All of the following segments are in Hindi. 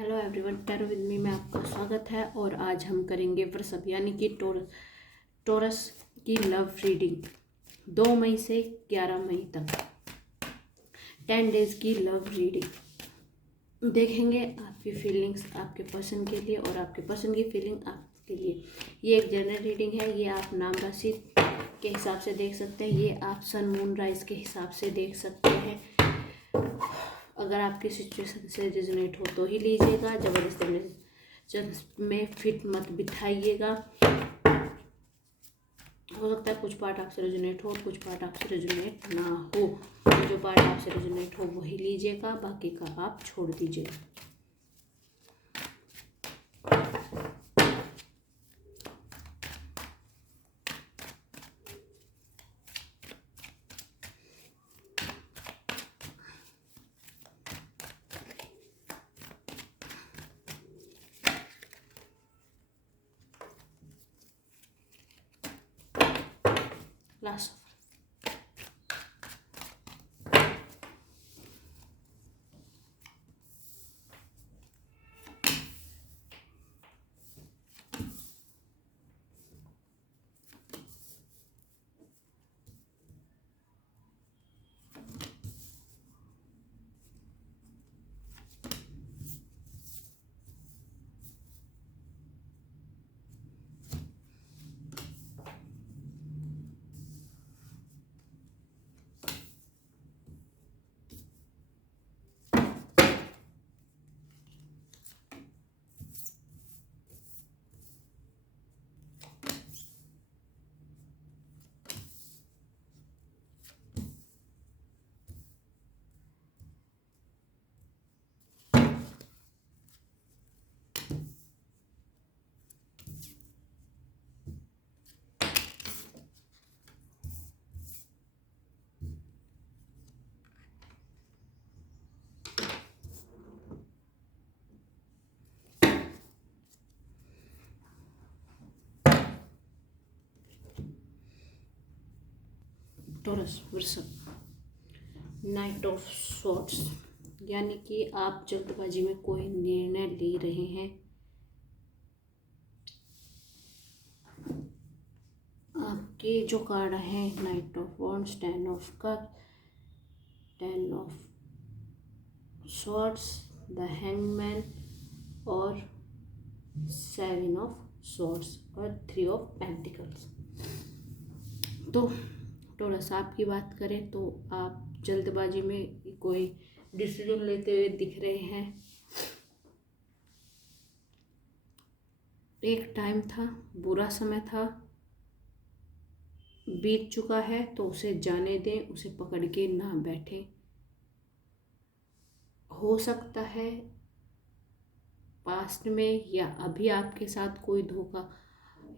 Hello everyone, tarot with me में आपका स्वागत है। और आज हम करेंगे वृषभ यानी कि टोरस की लव रीडिंग 2 मई से 11 मई तक 10 डेज की लव रीडिंग। देखेंगे आपकी फीलिंग्स आपके पर्सन के लिए और आपके पर्सन की फीलिंग आपके लिए। ये एक जनरल रीडिंग है। ये आप नाम राशि के हिसाब से देख सकते हैं, ये आप सन मून राइज के हिसाब से देख सकते हैं। अगर आपकी सिचुएशन से रिजोनेट हो तो ही लीजिएगा, ज़बरदस्ती में फिट मत बिठाइएगा। हो सकता है कुछ पार्ट आपसे रिजोनेट हो और कुछ पार्ट आपसे रिजोनेट ना हो। तो जो पार्ट आपसे रिजोनेट हो वही लीजिएगा, बाकी का आप छोड़ दीजिएगा। लास्ट टॉरस वृषभ, नाइट ऑफ स्वॉर्ड्स यानी कि आप जल्दबाजी में कोई निर्णय ले रहे हैं। आपके जो कार्ड है night of wands, 10 of cup, 10 of swords, the hangman और 7 ऑफ स्वॉर्ड्स और 3 ऑफ पेंटिकल्स। तो टॉरस आपकी बात करें तो आप जल्दबाजी में कोई डिसीजन लेते हुए दिख रहे हैं। एक टाइम था, बुरा समय था, बीत चुका है तो उसे जाने दें, उसे पकड़ के ना बैठे। हो सकता है पास्ट में या अभी आपके साथ कोई धोखा,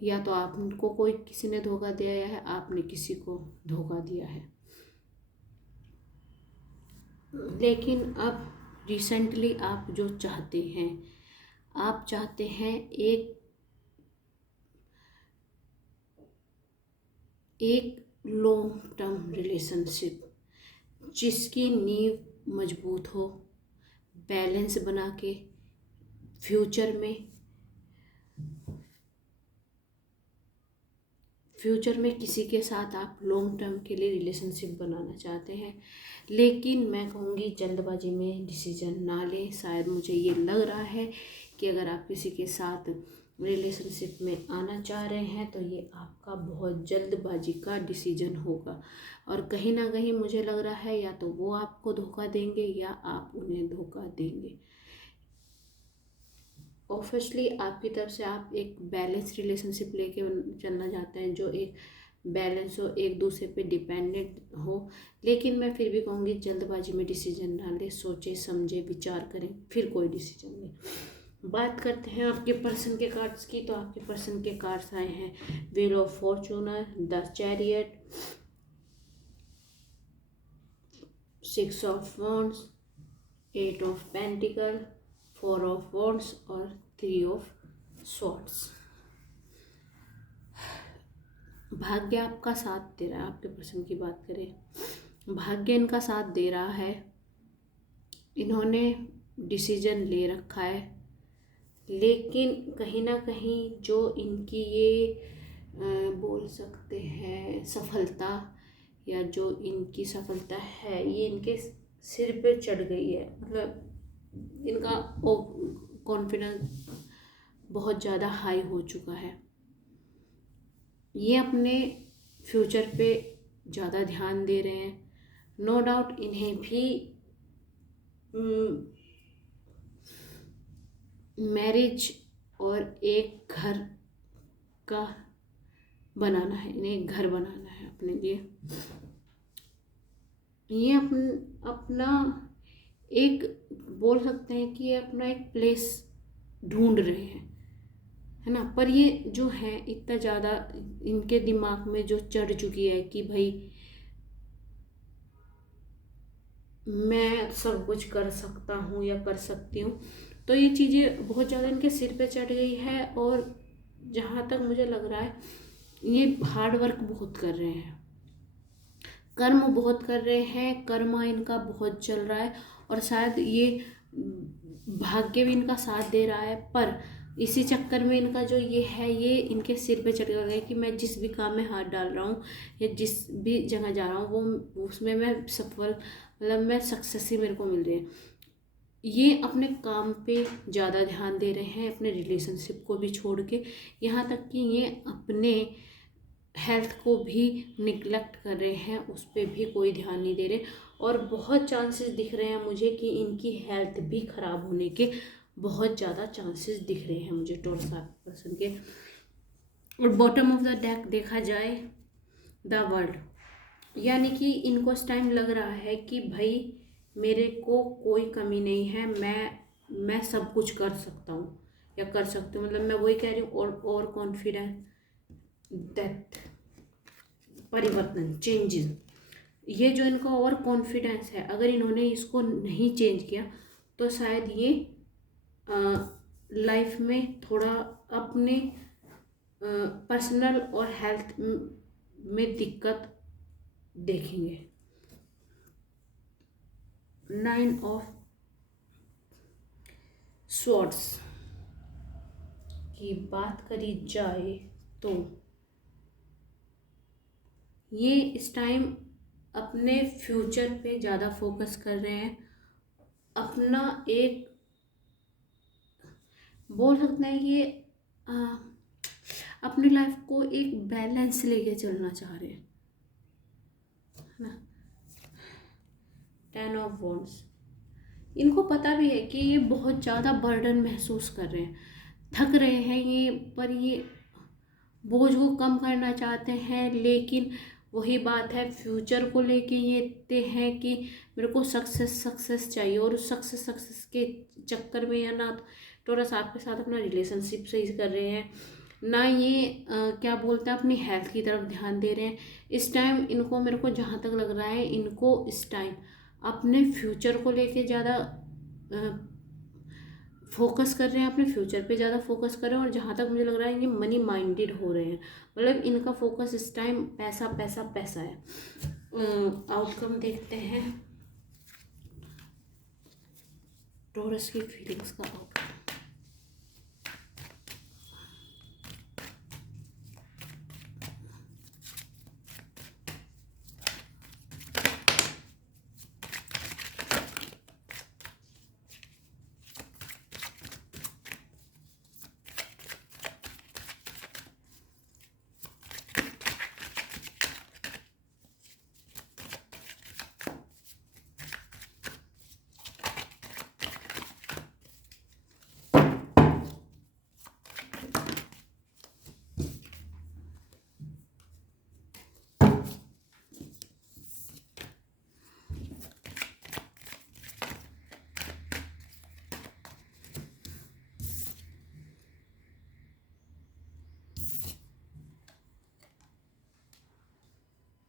या तो आपको कोई किसी ने धोखा दिया है, आपने किसी को धोखा दिया है। लेकिन अब रिसेंटली आप जो चाहते हैं, आप चाहते हैं एक लॉन्ग टर्म रिलेशनशिप जिसकी नींव मजबूत हो, बैलेंस बना के फ्यूचर में किसी के साथ आप लॉन्ग टर्म के लिए रिलेशनशिप बनाना चाहते हैं। लेकिन मैं कहूँगी जल्दबाजी में डिसीजन ना लें। शायद मुझे ये लग रहा है कि अगर आप किसी के साथ रिलेशनशिप में आना चाह रहे हैं तो ये आपका बहुत जल्दबाजी का डिसीजन होगा। और कहीं ना कहीं मुझे लग रहा है या तो वो आपको धोखा देंगे या आप उन्हें धोखा देंगे। ऑब्वियसली आपकी तरफ से आप एक बैलेंस रिलेशनशिप लेके चलना चाहते हैं, जो एक बैलेंस हो, एक दूसरे पे डिपेंडेंट हो। लेकिन मैं फिर भी कहूँगी जल्दबाजी में डिसीजन ना लें, सोचे समझे विचार करें फिर कोई डिसीजन लें। बात करते हैं आपके पर्सन के कार्ड्स की। तो आपके पर्सन के कार्ड्स आए हैं wheel of Fortuner, the chariot, 6 of wands, 8 of pentacle, 4 of wands और 3 ऑफ स्वॉर्ड्स। भाग्य आपका साथ दे रहा है। आपके पर्सन की बात करें, भाग्य इनका साथ दे रहा है। इन्होंने डिसीजन ले रखा है, लेकिन कहीं ना कहीं जो इनकी ये बोल सकते हैं सफलता, या जो इनकी सफलता है ये इनके सिर पे चढ़ गई है। मतलब इनका कॉन्फिडेंस बहुत ज़्यादा हाई हो चुका है। ये अपने फ्यूचर पे ज़्यादा ध्यान दे रहे हैं। नो डाउट इन्हें भी मैरिज और एक घर का बनाना है, इन्हें एक घर बनाना है अपने लिए। ये अपना एक बोल सकते हैं कि ये अपना एक प्लेस ढूंढ रहे हैं, है ना। पर ये जो है इतना ज़्यादा इनके दिमाग में जो चढ़ चुकी है कि भाई मैं सब कुछ कर सकता हूँ या कर सकती हूँ, तो ये चीज़ें बहुत ज़्यादा इनके सिर पे चढ़ गई है। और जहाँ तक मुझे लग रहा है ये हार्ड वर्क बहुत कर रहे हैं, कर्म बहुत कर रहे हैं, कर्मा इनका बहुत चल रहा है, और शायद ये भाग्य भी इनका साथ दे रहा है। पर इसी चक्कर में इनका जो ये है ये इनके सिर पे चढ़ गया है कि मैं जिस भी काम में हाथ डाल रहा हूँ या जिस भी जगह जा रहा हूँ वो उसमें मैं सफल, मतलब मैं सक्सेस ही मेरे को मिल रही है। ये अपने काम पे ज़्यादा ध्यान दे रहे हैं, अपने रिलेशनशिप को भी छोड़ के, यहाँ तक कि ये अपने हेल्थ को भी निगलेक्ट कर रहे हैं, उस पर भी कोई ध्यान नहीं दे रहे। और बहुत चांसेस दिख रहे हैं मुझे कि इनकी हेल्थ भी ख़राब होने के बहुत ज़्यादा चांसेस दिख रहे हैं मुझे टॉरस पर्सन के। और बॉटम ऑफ द डेक देखा जाए द वर्ल्ड, यानी कि इनको इस टाइम लग रहा है कि भाई मेरे को कोई कमी नहीं है, मैं सब कुछ कर सकता हूँ या कर सकती हूँ। मतलब मैं वही कह रही हूँ, और कॉन्फिडेंस दैट परिवर्तन चेंजेस, ये जो इनका ओवर कॉन्फिडेंस है, अगर इन्होंने इसको नहीं चेंज किया तो शायद ये लाइफ में थोड़ा अपने पर्सनल और हेल्थ में दिक्कत देखेंगे। 9 ऑफ स्वॉर्ड्स की बात करी जाए तो ये इस टाइम अपने फ्यूचर पे ज़्यादा फोकस कर रहे हैं, अपना एक बोल सकते हैं ये अपनी लाइफ को एक बैलेंस लेके चलना चाह रहे हैं, है ना। 10 ऑफ वॉन्ड्स, इनको पता भी है कि ये बहुत ज़्यादा बर्डन महसूस कर रहे हैं, थक रहे हैं ये, पर ये बोझ को कम करना चाहते हैं। लेकिन वही बात है, फ्यूचर को लेके ये इतने हैं कि मेरे को सक्सेस चाहिए, और उस सक्सेस के चक्कर में या ना टॉरस आपके साथ अपना रिलेशनशिप सही कर रहे हैं, ना ये क्या बोलते हैं अपनी हेल्थ की तरफ ध्यान दे रहे हैं। इस टाइम इनको, मेरे को जहाँ तक लग रहा है, इनको इस टाइम अपने फ्यूचर को लेके ज़्यादा फोकस कर रहे हैं, अपने फ्यूचर पे ज़्यादा फोकस कर रहे हैं। और जहाँ तक मुझे लग रहा है ये मनी माइंडेड हो रहे हैं, मतलब इनका फोकस इस टाइम पैसा पैसा पैसा है। आउटकम देखते हैं टॉरस की फीलिंग्स का outcome.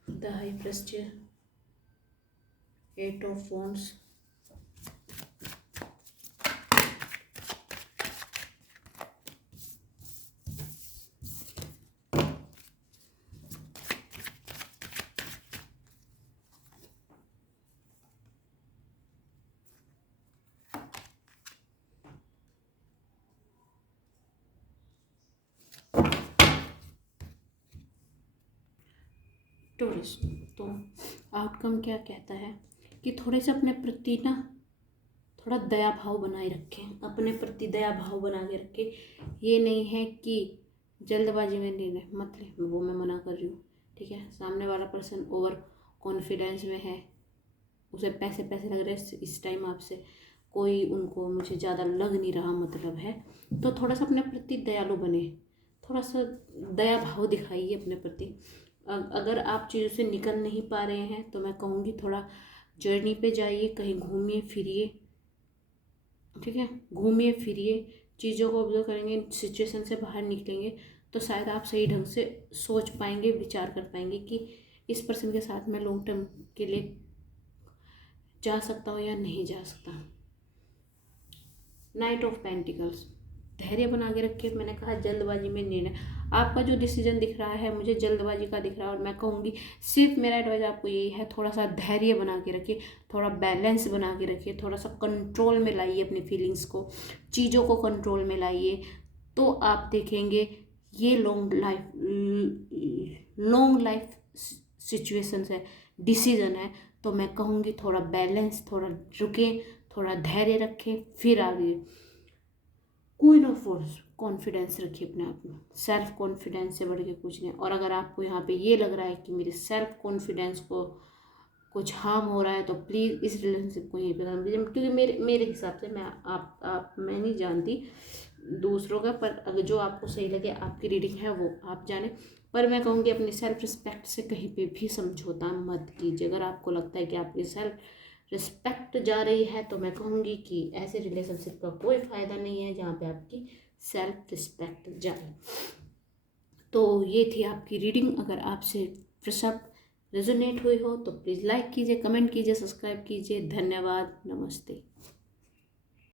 The High Priestess, 8 of Wands, taurus. तो आउटकम क्या कहता है कि थोड़े से अपने प्रति ना थोड़ा दया भाव बनाए रखें, अपने प्रति दया भाव बना के रखें। ये नहीं है कि जल्दबाजी में निर्णय मत ले, वो मैं मना कर रही हूँ, ठीक है। सामने वाला पर्सन ओवर कॉन्फिडेंस में है, उसे पैसे पैसे लग रहे हैं इस टाइम आपसे, कोई उनको मुझे ज़्यादा लग नहीं रहा मतलब है, तो थोड़ा सा अपने प्रति दयालु बने, थोड़ा सा दया भाव दिखाइए अपने प्रति। अगर आप चीज़ों से निकल नहीं पा रहे हैं तो मैं कहूँगी थोड़ा जर्नी पे जाइए, कहीं घूमिए फिरिए, ठीक है। घूमिए फिरिए, चीज़ों को ऑब्जर्व करेंगे, सिचुएशन से बाहर निकलेंगे तो शायद आप सही ढंग से सोच पाएंगे, विचार कर पाएंगे कि इस पर्सन के साथ मैं लॉन्ग टर्म के लिए जा सकता हूँ या नहीं जा सकता। नाइट ऑफ पेंटिकल्स, धैर्य बना के रखिए। मैंने कहा जल्दबाजी में निर्णय, आपका जो डिसीजन दिख रहा है मुझे जल्दबाजी का दिख रहा है, और मैं कहूँगी सिर्फ मेरा एडवाइस आपको यही है, थोड़ा सा धैर्य बना के रखिए, थोड़ा बैलेंस बना के रखिए, थोड़ा सा कंट्रोल में लाइए अपनी फीलिंग्स को, चीज़ों को कंट्रोल में लाइए, तो आप देखेंगे ये लॉन्ग लाइफ सिचुएशंस है, डिसीजन है, तो मैं कहूँगी थोड़ा बैलेंस, थोड़ा रुकें, थोड़ा धैर्य रखें, फिर आगे। क्वीन ऑफ वॉन्ड्स, कॉन्फिडेंस रखिए अपने आप में, सेल्फ कॉन्फिडेंस से बढ़ के कुछ नहीं। और अगर आपको यहाँ पे ये लग रहा है कि मेरे सेल्फ कॉन्फिडेंस को कुछ हार्म हो रहा है तो प्लीज़ इस रिलेशनशिप को यहीं पे खत्म कीजिए, क्योंकि मेरे हिसाब से मैं नहीं जानती दूसरों का, पर अगर जो आपको सही लगे, आपकी रीडिंग है वो आप जाने, पर मैं कहूँगी अपनी सेल्फ रिस्पेक्ट से कहीं पे भी समझौता मत कीजिए। अगर आपको लगता है कि आपकी सेल्फ रिस्पेक्ट जा रही है तो मैं कहूँगी कि ऐसे रिलेशनशिप का कोई फ़ायदा नहीं है जहाँ पे आपकी सेल्फ रिस्पेक्ट जाए। तो ये थी आपकी रीडिंग। अगर आपसे वृषभ रेजोनेट हुई हो तो प्लीज़ लाइक कीजिए, कमेंट कीजिए, सब्सक्राइब कीजिए। धन्यवाद, नमस्ते।